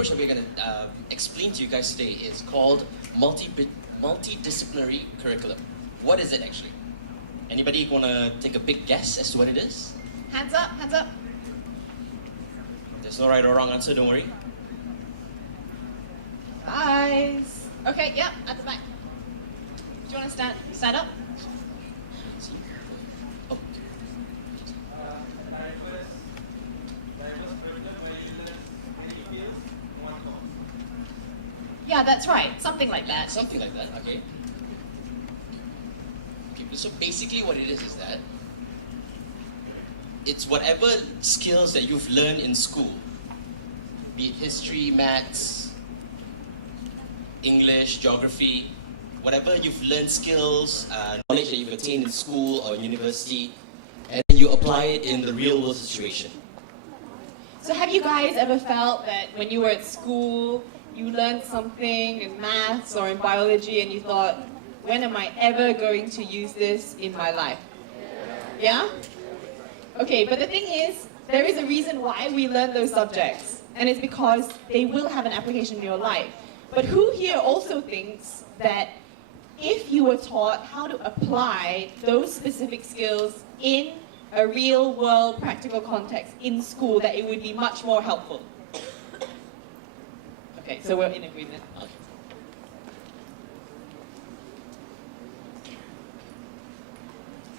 approach that we're going to explain to you guys today is called multidisciplinary curriculum. What is it actually? Anybody want to take a big guess as to what it is? Hands up, hands up. There's no right or wrong answer, don't worry. Guys. Okay, yep, at the back. Do you want to stand up? Oh. Yeah, that's right. Something like that. Something like that, okay. So basically what it is that it's whatever skills that you've learned in school, be it history, maths, English, geography, whatever you've learned skills, knowledge that you've attained in school or university, and then you apply it in the real world situation. So have you guys ever felt that when you were at school, you learned something in maths or in biology and you thought, when am I ever going to use this in my life? Yeah? Okay, but the thing is, there is a reason why we learn those subjects, and it's because they will have an application in your life. But who here also thinks that if you were taught how to apply those specific skills in a real world practical context in school, that it would be much more helpful? Okay, so we're in agreement.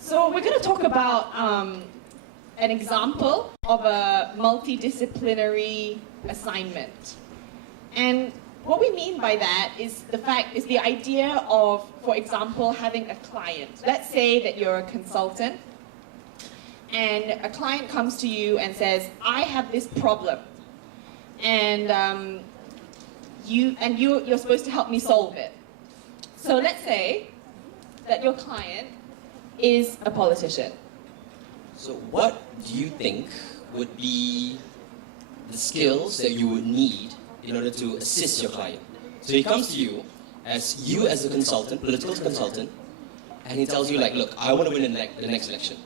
So we're going to talk about an example of a multidisciplinary assignment. And what we mean by that is the idea of, for example, having a client. Let's say that you're a consultant and a client comes to you and says, I have this problem and you're supposed to help me solve it. So let's say that your client is a politician. So what do you think would be the skills that you would need in order to assist your client? So he comes to you as a consultant, political consultant, and he tells you like, look, I want to win the next election,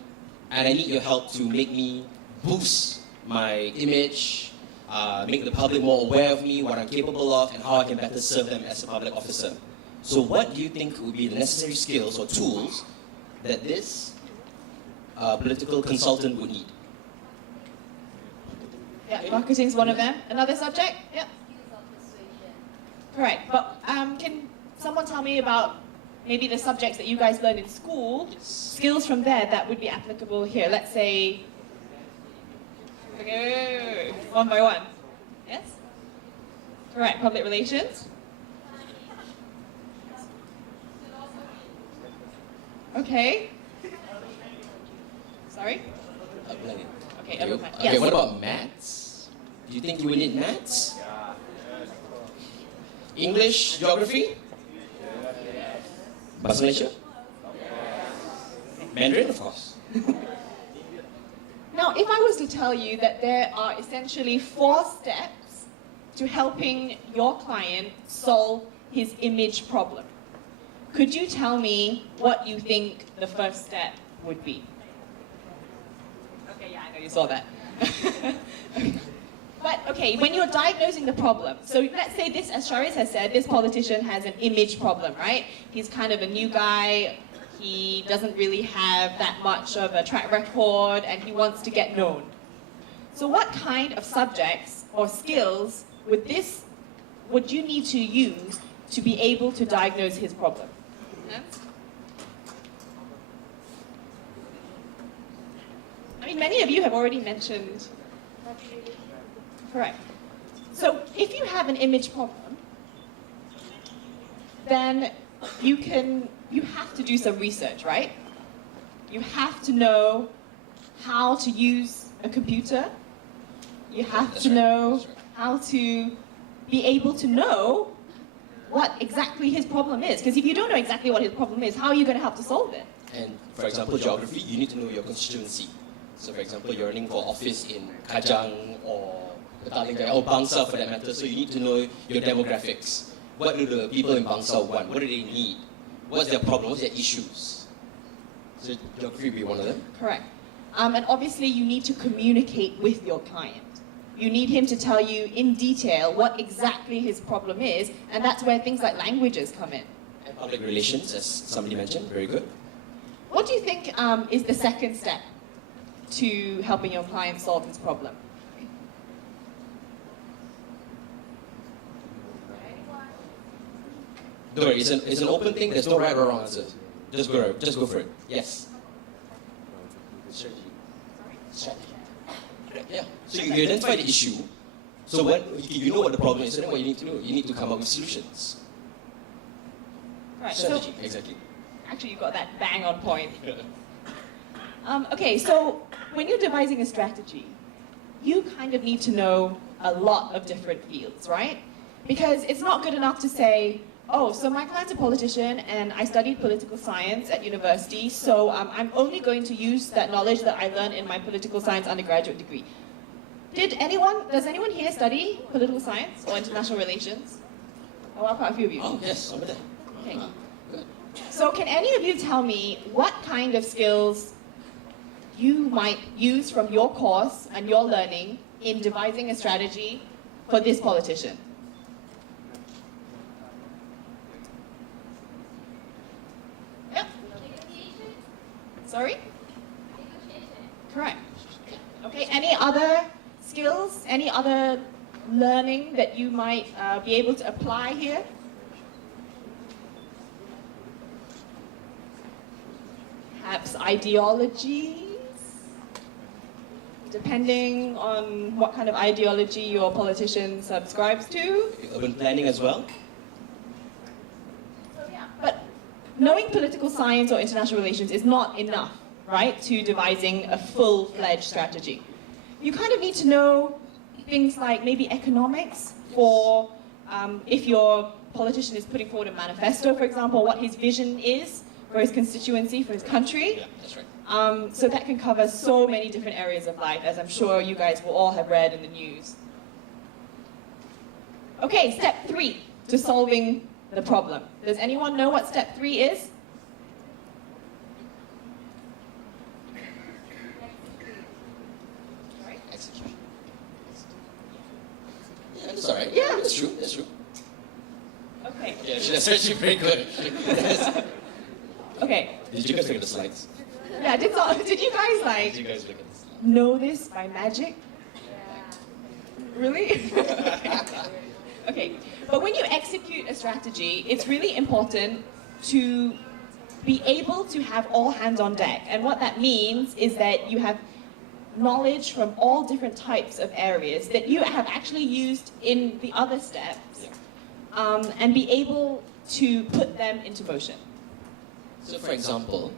and I need your help to make me boost my image, make the public more aware of me, what I'm capable of, and how I can better serve them as a public officer. So what do you think would be the necessary skills or tools that this political consultant would need? Yeah, marketing is one of them. Another subject? Yep. Correct. But can someone tell me about maybe the subjects that you guys learned in school, skills from there that would be applicable here? Let's say, okay, one by one. Yes? Correct. Public relations? Okay. Sorry? Okay, okay, what about maths? Do you think you would need maths? English, geography? Bahasa Malaysia? Mandarin, of course. Now, if I was to tell you that there are essentially 4 steps to helping your client solve his image problem, could you tell me what you think the first step would be? Okay, yeah, I know you saw that. But okay, when you're diagnosing the problem, so let's say this, as Shariz has said, this politician has an image problem, right? He's kind of a new guy, he doesn't really have that much of a track record, and he wants to get known. So what kind of subjects or skills would you need to use to be able to diagnose his problem? I mean, many of you have already mentioned. Correct. So if you have an image problem, then you have to do some research, right? You have to know how to use a computer. You have to know how to be able to know what exactly his problem is. Because if you don't know exactly what his problem is, how are you going to help to solve it? And for example, geography, you need to know your constituency. So for example, you're running for office in Kajang or Bangsa for that matter, so you need to know your demographics. What do the people in Bangsa want? What do they need? What's their problem? What's their issues? So geography would be one of them. Correct. And obviously you need to communicate with your client. You need him to tell you in detail what exactly his problem is, and that's where things like languages come in. And public relations, as somebody mentioned, very good. What do you think is the second step to helping your client solve this problem? Don't worry, it's an open thing, there's no right or wrong answer. Just go for it. Yes. Strategy. Strategy. Yeah. So you identify the issue. So when you know what the problem is, so then what you need to do, you need to come up with solutions. Right. Strategy, So, exactly. actually, you got that bang on point. Okay, so when you're devising a strategy, you kind of need to know a lot of different fields, right? Because it's not good enough to say, oh, so my client's a politician and I studied political science at university, so I'm only going to use that knowledge that I learned in my political science undergraduate degree. Does anyone here study political science or international relations? Oh, well, quite a few of you. Oh, yes, over there. Okay. Good. So can any of you tell me what kind of skills you might use from your course and your learning in devising a strategy for this politician? Yep. Sorry? Correct. Okay, any other skills, any other learning that you might be able to apply here? Perhaps ideologies, depending on what kind of ideology your politician subscribes to. Urban planning as well. So, yeah. But knowing political science or international relations is not enough, right, to devising a full-fledged strategy. You kind of need to know things like maybe economics for if your politician is putting forward a manifesto, for example, what his vision is for his constituency, for his country. Yeah, that's right. So that can cover so many different areas of life, as I'm sure you guys will all have read in the news. Okay, step 3 to solving the problem. Does anyone know what step 3 is? Execution. Yeah, that's all right. Yeah. That's true. That's true. Okay. Yeah, that's actually very good. Okay. Did you guys look at the slides? Yeah, did you guys Did you guys look at the slides? know this by magic? Really? Okay, but when you execute a strategy, it's really important to be able to have all hands on deck. And what that means is that you have knowledge from all different types of areas that you have actually used in the other steps, and be able to put them into motion. So, for example,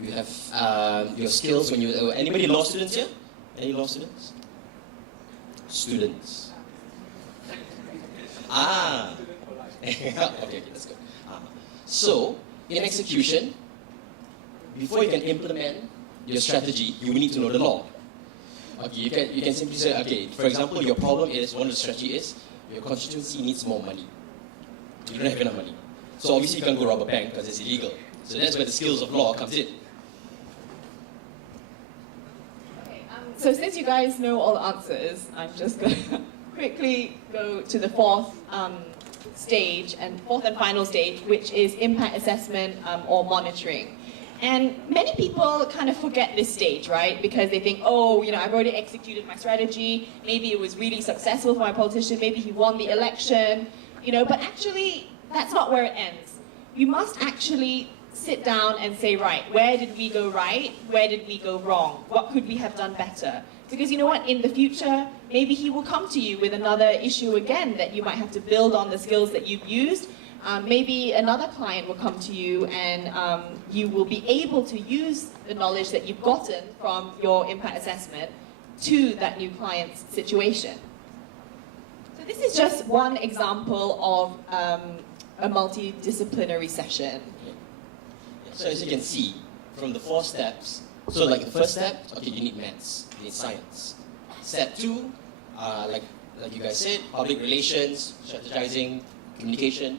you have your skills when you. Anybody law students here? Any law students? Students. Okay, that's good. So, in execution, before you can implement your strategy, you need to know the law. Okay, you can simply say, okay, for example, your problem is, one of the strategy is, your constituency needs more money. You don't have enough money. So obviously you can't go rob a bank because it's illegal. So that's where the skills of law comes in. Okay, so since you guys know all the answers, I'm just going to quickly go to the fourth and final stage, which is impact assessment or monitoring. And many people kind of forget this stage, right? Because they think, oh, I've already executed my strategy. Maybe it was really successful for my politician. Maybe he won the election. But actually, that's not where it ends. You must actually sit down and say, right, where did we go right? Where did we go wrong? What could we have done better? Because you know what, in the future, maybe he will come to you with another issue again that you might have to build on the skills that you've used. Maybe another client will come to you and you will be able to use the knowledge that you've gotten from your impact assessment to that new client's situation. So this is just one example of a multidisciplinary session. So as you can see, from the 4 steps, so like the first step, okay, you need maths, you need science. Step 2, like you guys said, public relations, strategizing, communication,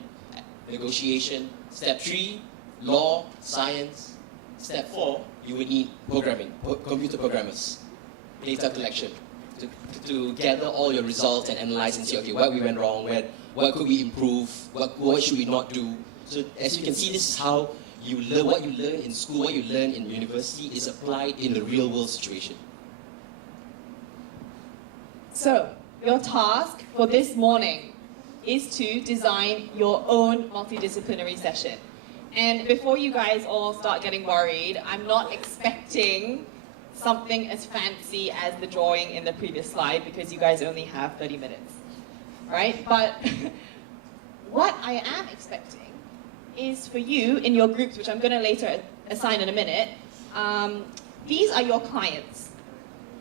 negotiation. Step 3, law, science. Step 4, you would need programming, computer programmers, data collection. to gather all your results and analyze and see, okay, what we went wrong, what could we improve, what should we not do. So as you can see, this is how you learn. What you learn in school, what you learn in university is applied in the real world situation. So, your task for this morning is to design your own multidisciplinary session. And before you guys all start getting worried, I'm not expecting something as fancy as the drawing in the previous slide because you guys only have 30 minutes, right? But what I am expecting is for you in your groups, which I'm going to later assign in a minute, these are your clients.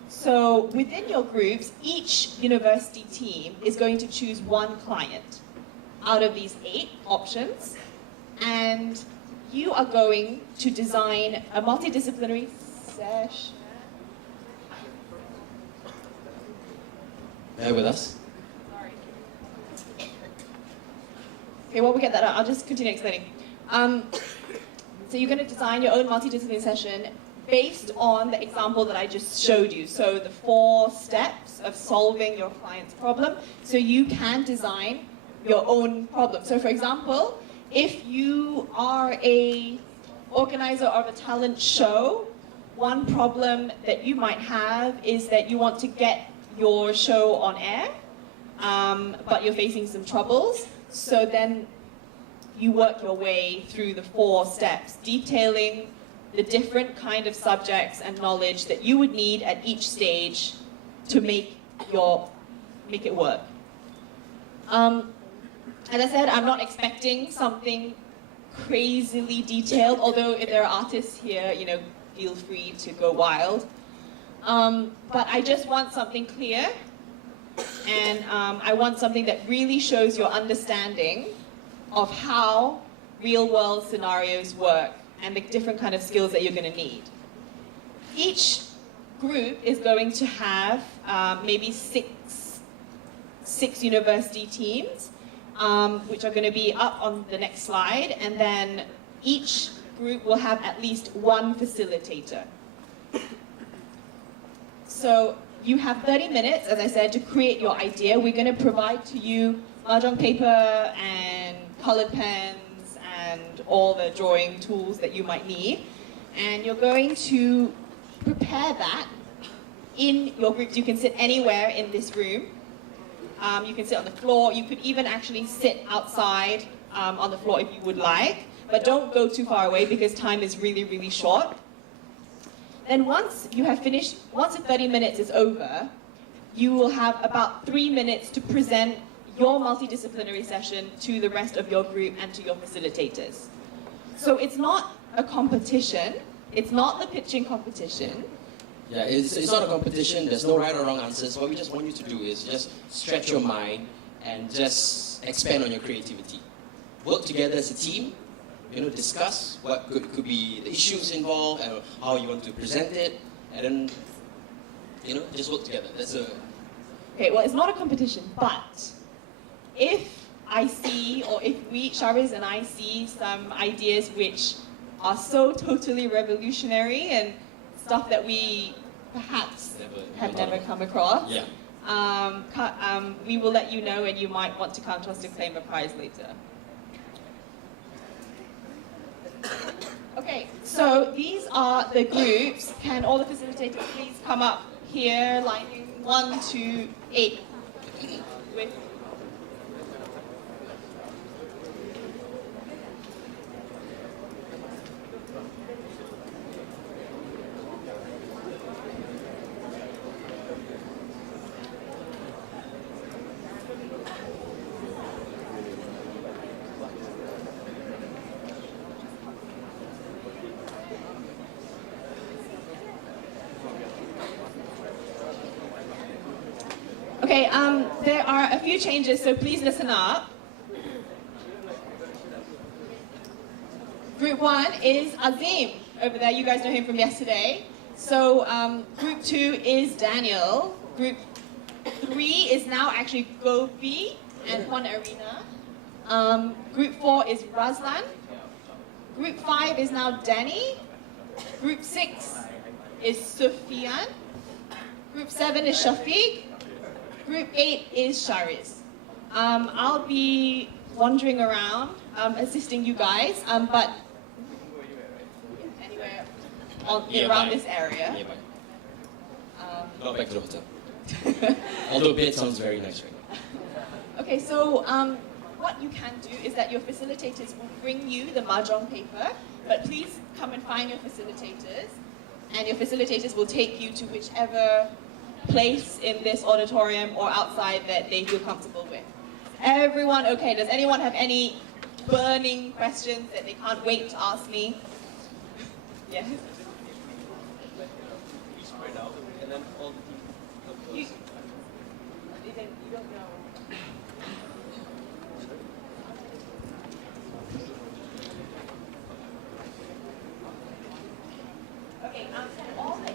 So within your groups, each university team is going to choose one client out of these 8 options, and you are going to design a multidisciplinary session. Bear with us. Sorry. Okay, while we get that out, I'll just continue explaining. So you're going to design your own multidisciplinary session based on the example that I just showed you. So the 4 steps of solving your client's problem. So you can design your own problem. So for example, if you are a organizer of a talent show, one problem that you might have is that you want to get your show on air, but you're facing some troubles. So then you work your way through the 4 steps, detailing the different kind of subjects and knowledge that you would need at each stage to make it work. As I said, I'm not expecting something crazily detailed, although if there are artists here, you know, feel free to go wild. But I just want something clear, and I want something that really shows your understanding of how real-world scenarios work and the different kind of skills that you're going to need. Each group is going to have maybe six university teams, which are going to be up on the next slide, and then each group will have at least one facilitator. So you have 30 minutes, as I said, to create your idea. We're going to provide to you mahjong paper and colored pens and all the drawing tools that you might need. And you're going to prepare that in your groups. You can sit anywhere in this room. You can sit on the floor. You could even actually sit outside on the floor if you would like. But don't go too far away because time is really, really short. Then once you have finished, once the 30 minutes is over, you will have about 3 minutes to present your multidisciplinary session to the rest of your group and to your facilitators. So it's not a competition. It's not the pitching competition. Yeah, it's not a competition. There's no right or wrong answers. What we just want you to do is just stretch your mind and just expand on your creativity. Work together as a team. You know, discuss what could be the issues involved and how you want to present it, and then, you know, just work together. That's a... Okay, well, it's not a competition, but if I see, or if Shariz and I see some ideas which are so totally revolutionary and stuff that we perhaps have never come across, yeah. We will let you know, and you might want to come to us to claim a prize later. Okay, so these are the groups. Can all the facilitators please come up here, lining 1 to 8. With Okay, there are a few changes, so please listen up. Group 1 is Azim, over there. You guys know him from yesterday. So Group 2 is Daniel. Group 3 is now actually Gopi and Juan Arena. Group 4 is Razlan. Group 5 is now Danny. Group 6 is Sufyan. Group 7 is Shafiq. Group 8 is Shariz. I'll be wandering around, assisting you guys, but anywhere around this area. Nearby. Not back to the hotel. Although bed sounds very nice right now. Okay, so what you can do is that your facilitators will bring you the mahjong paper, but please come and find your facilitators, and your facilitators will take you to whichever place in this auditorium or outside that they feel comfortable with. Everyone okay? Does anyone have any burning questions that they can't wait to ask me? Yes? You don't know. Okay, all the...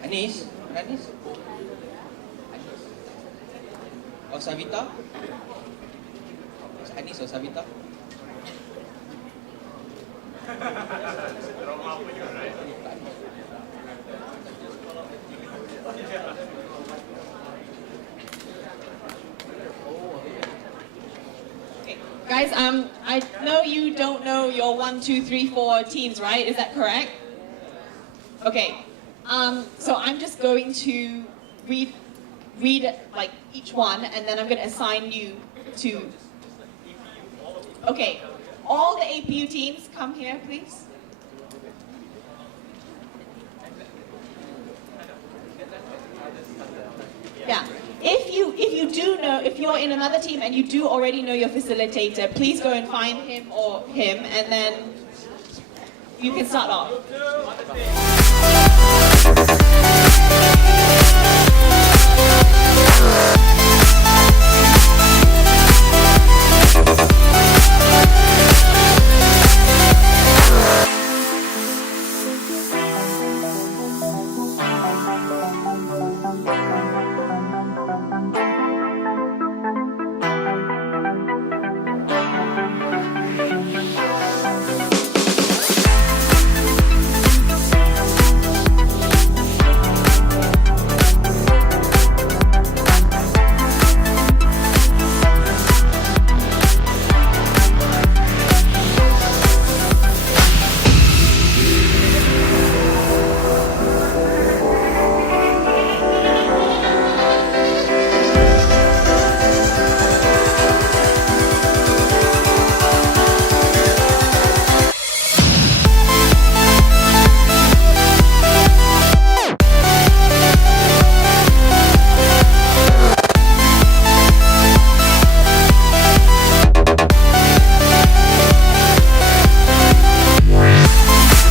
Anis? Oh, Savita? Anis or Savita? Okay. Guys, I know you don't know your 1, 2, 3, 4 teams, right? Is that correct? Okay. So I'm just going to read like each one, and then I'm going to assign you to... Okay, all the APU teams, come here, please. Yeah, if you're in another team and you do already know your facilitator, please go and find him or him, and then you can start off.